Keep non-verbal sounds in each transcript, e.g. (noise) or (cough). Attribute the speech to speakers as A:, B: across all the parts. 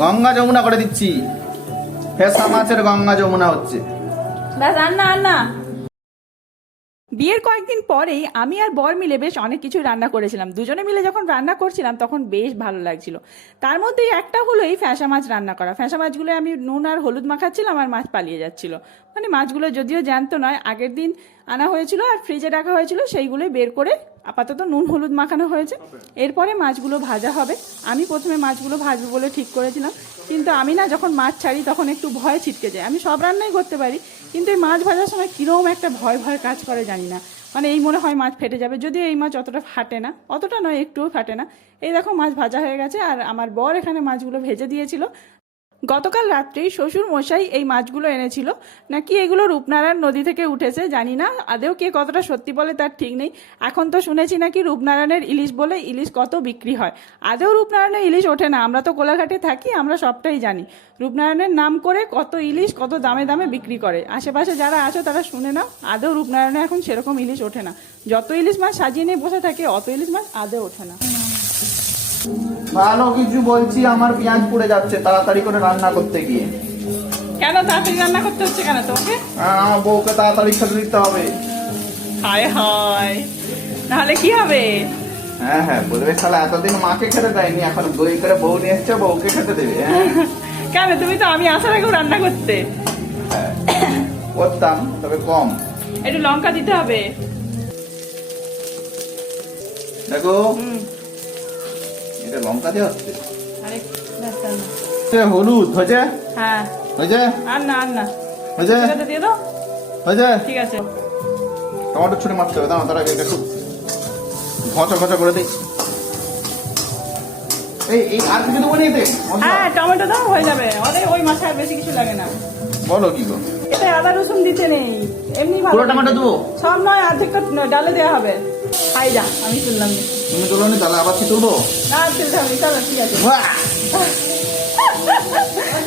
A: গঙ্গা যমুনা করে দিচ্ছি। ফেসা মাছের গঙ্গা যমুনা হচ্ছে।
B: ব্যাস রান্না রান্না বিয়ের কয়েকদিন পরেই আমি আর বর মিলে বেশ অনেক কিছু রান্না করেছিলাম। দুজনে মিলে যখন রান্না করছিলাম, তখন বেশ ভালো লাগছিল। তার মধ্যে একটা হলো এই ফ্যাঁসা মাছ রান্না করা। ফ্যাঁসা মাছগুলো আমি নুন আর হলুদ মাখাচ্ছিলাম আর মাছ পালিয়ে যাচ্ছিল। মানে মাছগুলো যদিও জ্যান্ত নয়, আগের দিন আনা হয়েছিল আর ফ্রিজে রাখা হয়েছিল, সেইগুলোই বের করে আপাতত নুন হলুদ মাখানো হয়েছে। এরপরে মাছগুলো ভাজা হবে। আমি প্রথমে মাছগুলো ভাজবো বলে ঠিক করেছিলাম। কিন্তু আমি না যখন মাছ ছাড়ি তখন একটু ভয় ছিটকে যায়। আমি সব রান্নাই করতে পারি, কিন্তু এই মাছ ভাজার সময় কীরকম একটা ভয় ভয় কাজ করে জানি না। মানে এই মনে হয় মাছ ফেটে যাবে। যদি এই মাছ অতটা ফাটে না, অতটা নয়, একটুও ফাটে না। এই দেখো মাছ ভাজা হয়ে গেছে আর আমার বর এখানে মাছগুলো ভেজে দিয়েছিল। গতকাল রাত্রেই শ্বশুর মশাই এই মাছগুলো এনেছিল। নাকি এগুলো রূপনারায়ণ নদী থেকে উঠেছে? জানি না। আদেও কে কতটা সত্যি বলে তার ঠিক নেই। এখন তো শুনেছি নাকি রূপনারায়ণের ইলিশ বলে ইলিশ কত বিক্রি হয়। আদেও রূপনারায়ণের ইলিশ ওঠে না। আমরা তো কোলাঘাটে থাকি, আমরা সবটাই জানি। রূপনারায়ণের নাম করে কত ইলিশ, কত দামে দামে বিক্রি করে। আশেপাশে যারা আছো তারা শুনে না আদেও রূপনারায়ণে এখন সেরকম ইলিশ ওঠে না। যত ইলিশ মাছ সাজিয়ে নিয়ে বসে থাকে, অত ইলিশ মাছ আদেও ওঠে না।
A: ভালো কিছু বলছি আমার পেঁয়াজ পুড়ে যাচ্ছে তাড়াতাড়ি করে রান্না করতে গিয়ে।
B: কেন তাড়াতাড়ি রান্না করতে হচ্ছে কেন তোমাকে?
A: হ্যাঁ, আমার বউকে তাড়াতাড়ি খেতে দিতে হবে।
B: হায় হায় নাহলে কি হবে?
A: হ্যাঁ হ্যাঁ বলবে শালা এতদিন মাকে খেতে দেয়নি এখন দই করে বউ নিয়ে এসছে বউকে খেতে দেবে হ্যাঁ। (laughs)
B: কেন তুমি তো আমি আসার আগেও রান্না করতে।
A: করতাম তবে কম।
B: একটু লঙ্কা দিতে হবে।
A: দেখো এটা লঙ্কা হচ্ছে। হলুদ হয়েছে?
B: হ্যাঁ।
A: হয়েছে?
B: আর না আর না।
A: হয়েছে?
B: দিয়ে দাও।
A: হয়েছে?
B: ঠিক আছে।
A: টমেটো মারতে হবে তার আগে এটা একটু ঘচা ঘচা করে দিই। এই এই আর কিছু দেবো
B: হ্যাঁ টমেটো দাও হয়ে যাবে। আরে ওই মাছে বেশি কিছু লাগে না।
A: বলো কি গো?
B: এতে আদা রসুন দিতে নেই। এমনি ভালো
A: পুরো টমেটো দেবো?
B: সব নয় অর্ধেকটা ডালে দেওয়া হবে। খাই যা। আমি শুনলাম। না
A: তুমি তুলো নি তাহলে আবার কি তুলবো?
B: না তুলতে হবে চলো ঠিক আছে।
A: বাহ!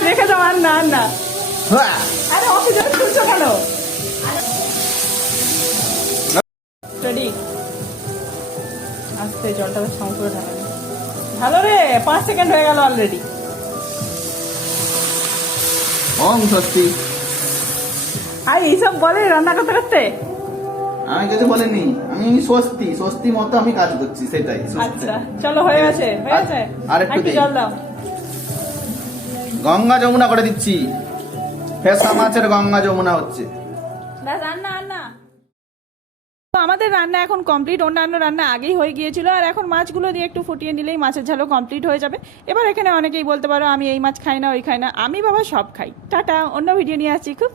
B: রেখে দাও আর না আর না। আরে অফিস তুলছো কেন? রেডি আস্তে জলটা করে ঢাকা ভালো রে পাঁচ সেকেন্ড হয়ে গেল অলরেডি
A: ওম স্বস্তি।
B: আর এইসব বলে রান্না করতে করতে?
A: আমি কিছু বলিনি। আমি স্বস্তি স্বস্তি মতো আমি কাজ করছি সেটাই
B: আচ্ছা চলো হয়ে গেছে হয়ে গেছে।
A: আর একটু
B: জল দাও।
A: গঙ্গা যমুনা করে দিচ্ছি। ফেসা মাছের গঙ্গা যমুনা হচ্ছে।
B: রান্না রান্না তো আমাদের রান্না এখন কমপ্লিট। অন্যান্য রান্না আগেই হয়ে গিয়েছিল আর এখন মাছগুলো দিয়ে একটু ফুটিয়ে নিলেই মাছের ঝালও কমপ্লিট হয়ে যাবে। এবার এখানে অনেকেই বলতে পারো আমি এই মাছ খাই না ওই খাই না। আমি বাবা সব খাই। টাটা অন্য ভিডিও নিয়ে আসছি। খুব